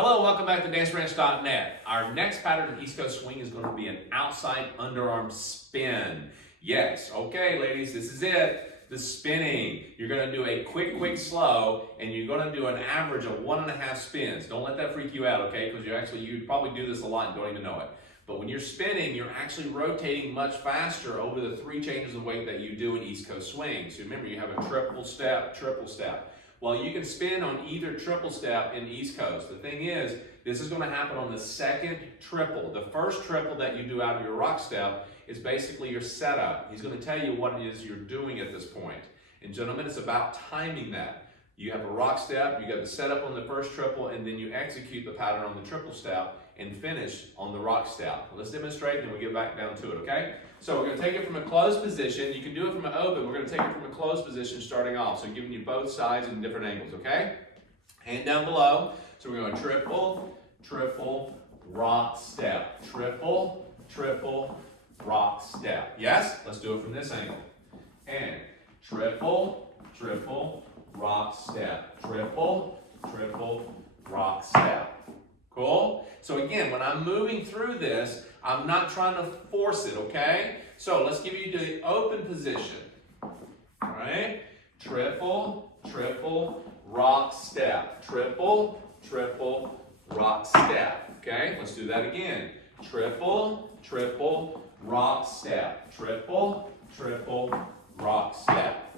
Hello, welcome back to DanceRanch.net. Our next pattern of East Coast swing is going to be an outside underarm spin. Yes, okay ladies, this is it. The spinning. You're going to do a quick, slow, and you're going to do an average of 1.5 spins. Don't let that freak you out, okay? Because you probably do this a lot and don't even know it. But when you're spinning, you're actually rotating much faster over the 3 changes of weight that you do in East Coast swing. So remember, you have a triple step. Well, you can spin on either triple step in East Coast. The thing is, this is going to happen on the second triple. The first triple that you do out of your rock step is basically your setup. He's going to tell you what it is you're doing at this point. And gentlemen, it's about timing that. You have a rock step, you got the setup on the first triple, and then you execute the pattern on the triple step and finish on the rock step. Let's demonstrate, and then we'll get back down to it, okay? So we're going to take it from a closed position. You can do it from an open. We're going to take it from a closed position starting off. So giving you both sides in different angles, okay? Hand down below. So we're going triple, rock, step. Triple, rock, step. Yes? Let's do it from this angle. And triple, rock, step. Triple, rock, step. Cool? So again, when I'm moving through this, I'm not trying to force it, okay? So let's give you the open position. All right? Triple, rock, step. Triple, rock, step. Okay? Let's do that again. Triple, rock, step. Triple, rock, step.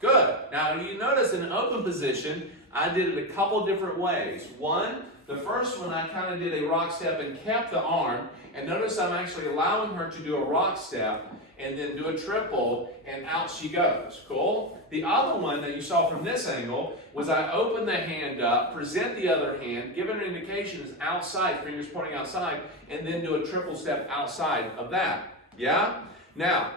Good. Now you notice in an open position, I did it a couple different ways. The first one, I kind of did a rock step and kept the arm. And notice I'm actually allowing her to do a rock step and then do a triple, and out she goes. Cool? The other one that you saw from this angle was I open the hand up, present the other hand, give it an indication it's outside, fingers pointing outside, and then do a triple step outside of that. Yeah? Now,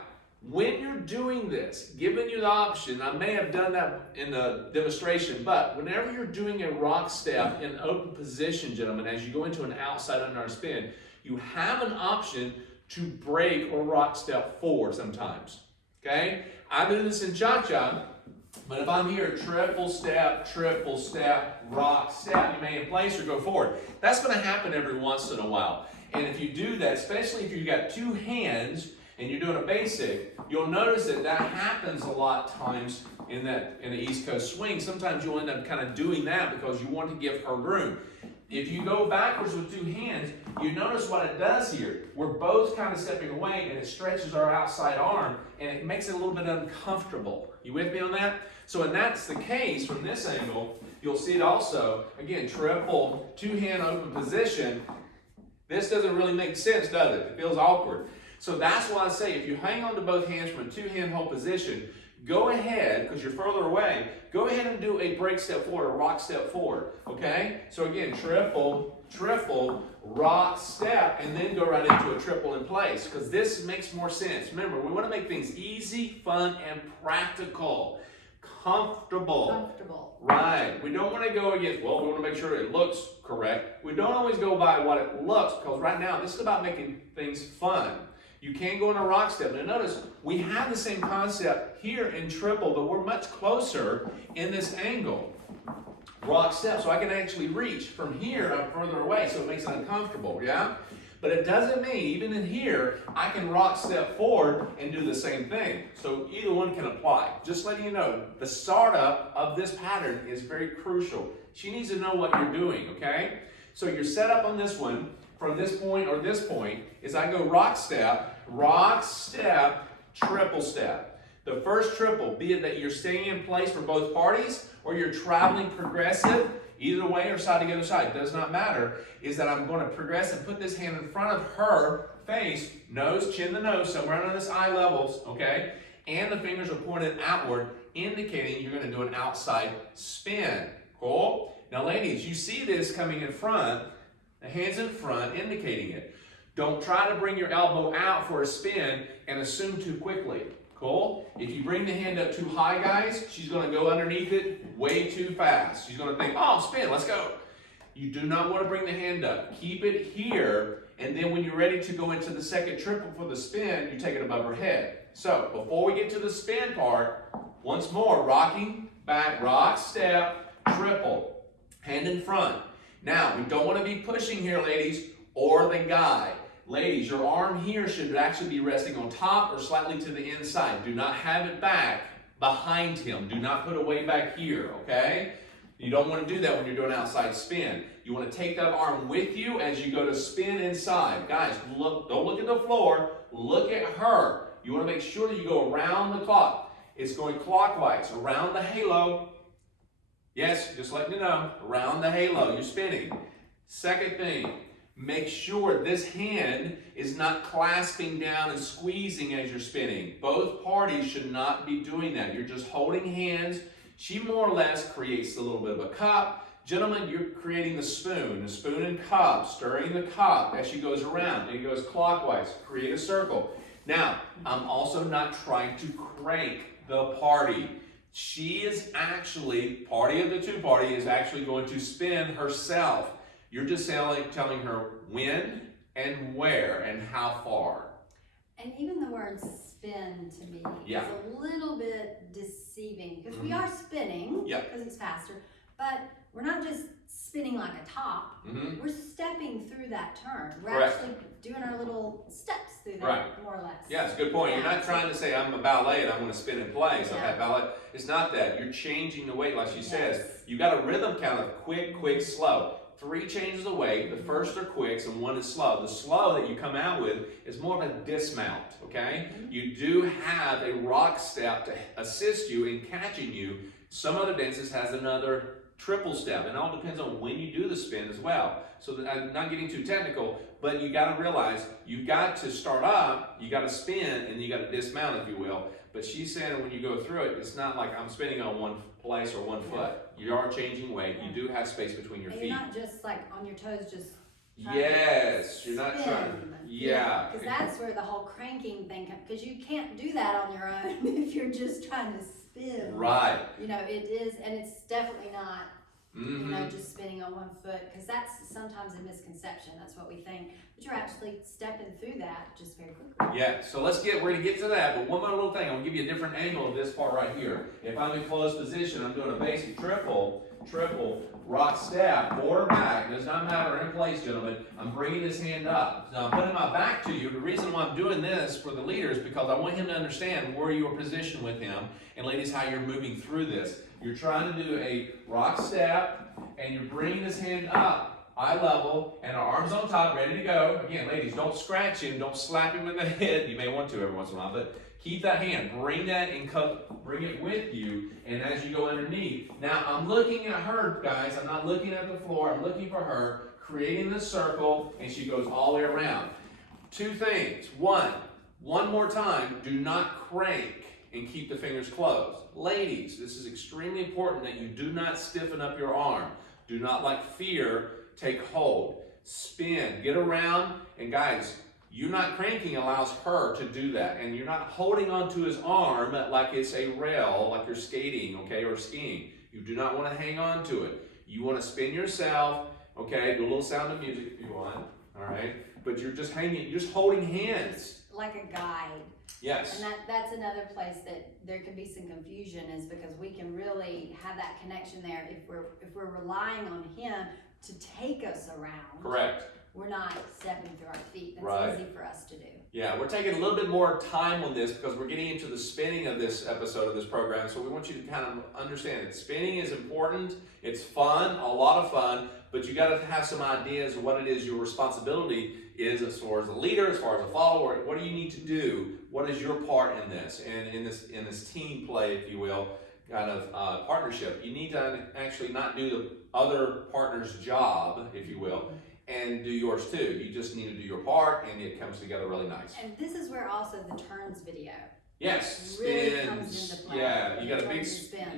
when you're doing this, giving you the option, I may have done that in the demonstration, but whenever you're doing a rock step in open position, gentlemen, as you go into an outside underarm spin, you have an option to break or rock step forward sometimes. Okay? I do this in cha-cha, but if I'm here, triple step, rock step, you may in place or go forward. That's going to happen every once in a while. And if you do that, especially if you've got 2 hands, and you're doing a basic, you'll notice that happens a lot of times in the East Coast swing. Sometimes you'll end up kind of doing that because you want to give her room. If you go backwards with 2 hands, you notice what it does here. We're both kind of stepping away and it stretches our outside arm and it makes it a little bit uncomfortable. You with me on that? So when that's the case from this angle, you'll see it also, again, triple, 2-hand open position. This doesn't really make sense, does it? It feels awkward. So that's why I say if you hang on to both hands from a 2-hand hold position, go ahead, because you're further away, go ahead and do a break step forward, a rock step forward, okay? So again, triple, rock step, and then go right into a triple in place, because this makes more sense. Remember, we want to make things easy, fun, and practical. Comfortable. Right. We don't want to go against, well, we want to make sure it looks correct. We don't always go by what it looks, because right now, this is about making things fun. You can go in a rock step. Now notice, we have the same concept here in triple, but we're much closer in this angle. Rock step, so I can actually reach from here up further away, so it makes it uncomfortable, yeah? But it doesn't mean, even in here, I can rock step forward and do the same thing. So either one can apply. Just letting you know, the startup of this pattern is very crucial. She needs to know what you're doing, okay? So your setup on this one, from this point or this point, is I go rock step, triple step. The first triple, be it that you're staying in place for both parties or you're traveling progressive, either way or side to the other side, does not matter, is that I'm going to progress and put this hand in front of her face, nose, chin to nose, somewhere on this eye levels, okay? And the fingers are pointed outward, indicating you're going to do an outside spin. Cool? Now ladies, you see this coming in front, the hands in front, indicating it. Don't try to bring your elbow out for a spin and assume too quickly. Cool? If you bring the hand up too high, guys, she's going to go underneath it way too fast. She's going to think, oh, spin, let's go. You do not want to bring the hand up. Keep it here, and then when you're ready to go into the second triple for the spin, you take it above her head. So, before we get to the spin part, once more, rocking back, rock, step, triple, hand in front. Now, we don't want to be pushing here, ladies, or the guy. Ladies, your arm here should actually be resting on top or slightly to the inside. Do not have it back behind him. Do not put it way back here, okay? You don't want to do that when you're doing outside spin. You want to take that arm with you as you go to spin inside. Guys, look, don't look at the floor. Look at her. You want to make sure that you go around the clock. It's going clockwise, around the halo. Yes, just letting you know, around the halo, you're spinning. Second thing, make sure this hand is not clasping down and squeezing as you're spinning. Both parties should not be doing that. You're just holding hands. She more or less creates a little bit of a cup. Gentlemen, you're creating the spoon and cup, stirring the cup as she goes around. It goes clockwise, create a circle. Now, I'm also not trying to crank the party. She is actually, party of the two party is actually going to spin herself. You're just telling her when and where and how far. And even the word spin to me is a little bit deceiving because we are spinning because it's faster, but we're not just spinning like a top. We're stepping through that turn. We're actually doing our little steps through that, more or less. Yeah, it's a good point. You're not trying to say, I'm a ballet and I'm going to spin in place. Okay, ballet. It's not that. You're changing the weight, like she says. You got a rhythm count of quick, quick, slow. 3 changes of weight. The first are quicks and 1 is slow. The slow that you come out with is more of a dismount, okay? You do have a rock step to assist you in catching you. Some other dances has another triple step, and it all depends on when you do the spin as well. So that I'm not getting too technical, but you got to realize you got to start up, you got to spin, and you got to dismount, if you will. But she's saying when you go through it, it's not like I'm spinning on one place or one foot. You are changing weight. You do have space between your feet. You're not just like on your toes, just you're not trying. Because that's where the whole cranking thing comes. Because you can't do that on your own if you're just trying to spin. Right. You know, it is, and it's definitely not. You know, just spinning on one foot, because that's sometimes a misconception. That's what we think, but you're actually stepping through that just very quickly. Yeah. So we're gonna get to that, but one more little thing. I'm gonna give you a different angle of this part right here. If I'm in closed position, I'm doing a basic triple rock step, forward or back. It does not matter in place, gentlemen. I'm bringing this hand up. Now I'm putting my back to you. The reason why I'm doing this for the leader is because I want him to understand where you are positioned with him, and ladies, how you're moving through this. You're trying to do a rock step, and you're bringing this hand up, eye level, and our arms on top, ready to go. Again, ladies, don't scratch him, don't slap him in the head. You may want to every once in a while, but keep that hand. Bring that and bring it with you, and as you go underneath. Now, I'm looking at her, guys. I'm not looking at the floor. I'm looking for her, creating this circle, and she goes all the way around. 2 things. One more time, do not crank and keep the fingers closed. Ladies, this is extremely important that you do not stiffen up your arm. Do not, like fear, take hold. Spin, get around, and guys, you not cranking allows her to do that, and you're not holding onto his arm like it's a rail, like you're skating, okay, or skiing. You do not want to hang on to it. You want to spin yourself, okay, do a little Sound of Music if you want, all right, but you're just holding hands. Like a guide. Yes. And that's another place that there can be some confusion, is because we can really have that connection there if we're relying on him to take us around. Correct. We're not stepping through our feet. That's right. Easy for us to do. Yeah, we're taking a little bit more time on this because we're getting into the spinning of this episode of this program. So we want you to kind of understand that spinning is important. It's fun, a lot of fun, but you got to have some ideas of what it is your responsibility is as far as a leader, as far as a follower. What do you need to do? What is your part in this? And in this team play, if you will, kind of partnership, you need to actually not do the other partner's job, if you will, and do yours too. You just need to do your part, and it comes together really nice. And this is where also the turns video really spins. Comes into play. Yeah, you got a big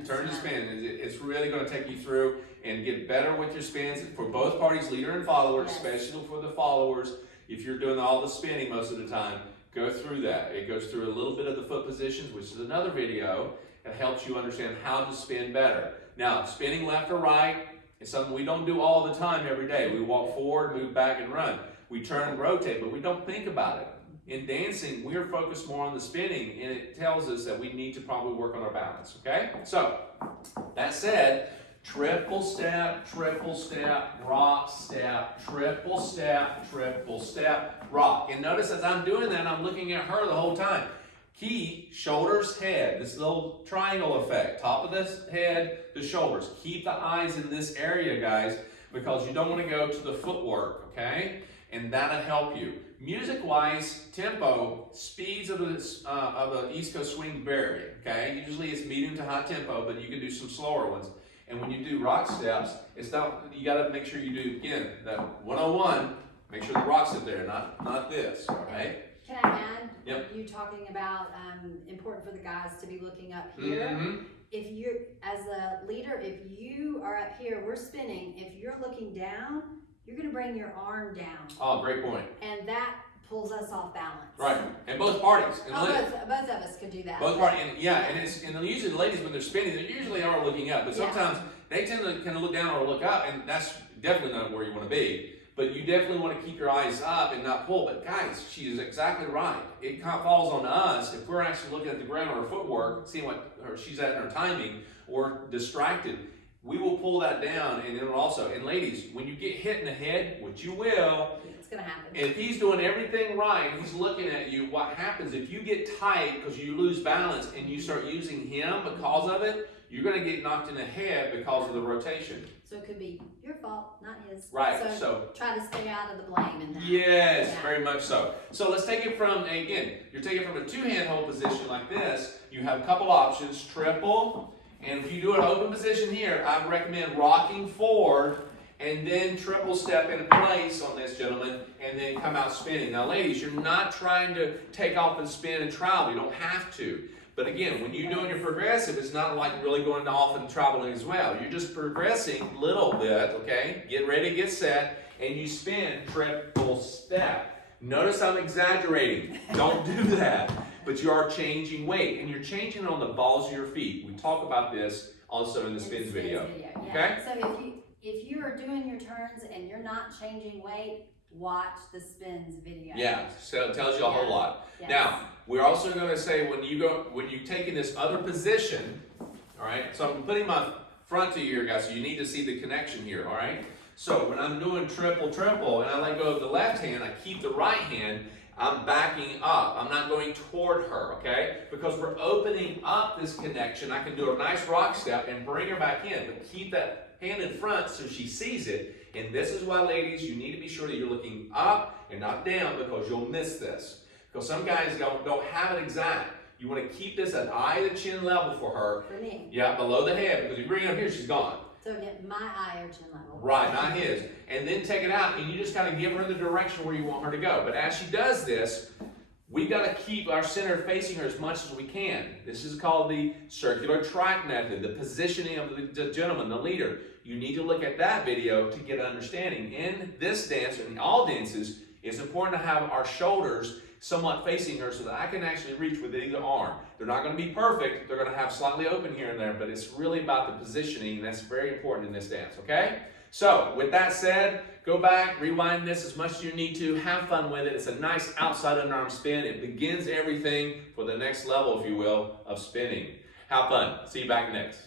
turn to spin. It's really going to take you through and get better with your spins for both parties, leader and follower, especially for the followers. If you're doing all the spinning most of the time, go through that. It goes through a little bit of the foot positions, which is another video. It helps you understand how to spin better. Now, spinning left or right is something we don't do all the time every day. We walk forward, move back, and run. We turn and rotate, but we don't think about it. In dancing, we're focused more on the spinning, and it tells us that we need to probably work on our balance, okay? So, that said, Triple step, rock, step, triple step, rock. And notice as I'm doing that, I'm looking at her the whole time. Key, shoulders, head. This little triangle effect. Top of this head, the shoulders. Keep the eyes in this area, guys, because you don't want to go to the footwork, okay? And that'll help you. Music-wise, tempo, speeds of the East Coast swing vary, okay? Usually it's medium to high tempo, but you can do some slower ones. And when you do rock steps, it's not, you gotta make sure you do, again, that 101, make sure the rock's in there, not this, all right? Can I add, yep. You talking about important for the guys to be looking up here. Mm-hmm. If you're, as a leader, if you are up here, we're spinning, if you're looking down, you're gonna bring your arm down. Oh, great point. And that pulls us off balance. Right, and both parties. And both of us could do that. Both parties, and yeah, and usually the ladies when they're spinning, they usually are looking up, but sometimes they tend to kind of look down or look up, and that's definitely not where you want to be. But you definitely want to keep your eyes up and not pull. But guys, she is exactly right. It kind of falls on us if we're actually looking at the ground or her footwork, seeing what she's at in her timing, or distracted. We will pull that down, and it'll also. And ladies, when you get hit in the head, which you will, it's gonna happen. if he's doing everything right, he's looking at you. What happens if you get tight because you lose balance and you start using him because of it? You're gonna get knocked in the head because of the rotation. So it could be your fault, not his. Right. So try to stay out of the blame in that. Yes, very much so. So let's take it from, again, you're taking it from a two-hand hold position like this. You have a couple options, triple, and if you do an open position here, I recommend rocking forward and then triple step in place on this, gentlemen, and then come out spinning. Now, ladies, you're not trying to take off and spin and travel. You don't have to. But again, when you're doing your progressive, it's not like really going off and traveling as well. You're just progressing a little bit, okay? Get ready, get set, and you spin triple step. Notice I'm exaggerating. Don't do that. But you are changing weight, and you're changing it on the balls of your feet. We talk about this also in the spins video. Okay? So if you are doing your turns and you're not changing weight, watch the spins video. Yeah, so it tells you a whole lot. Yes. Now, we're also going to say when you take in this other position, all right? So I'm putting my front to you here, guys, so you need to see the connection here, all right? So when I'm doing triple, and I let go of the left hand, I keep the right hand, I'm backing up. I'm not going toward her, okay? Because we're opening up this connection. I can do a nice rock step and bring her back in, but keep that hand in front so she sees it. And this is why, ladies, you need to be sure that you're looking up and not down because you'll miss this. Because some guys don't have it exact. You want to keep this at eye to chin level for her. For me. Yeah, below the head, because if you bring it up here, she's gone. So get my eye or chin level. Right, not his. And then take it out, and you just kind of give her the direction where you want her to go. But as she does this, we've got to keep our center facing her as much as we can. This is called the circular track method, the positioning of the gentleman, the leader. You need to look at that video to get an understanding. In this dance, and in all dances, it's important to have our shoulders somewhat facing her so that I can actually reach with either arm. They're not going to be perfect. They're going to have slightly open here and there, but it's really about the positioning, and that's very important in this dance, okay? So, with that said, go back, rewind this as much as you need to, have fun with it. It's a nice outside underarm spin. It begins everything for the next level, if you will, of spinning. Have fun. See you back next.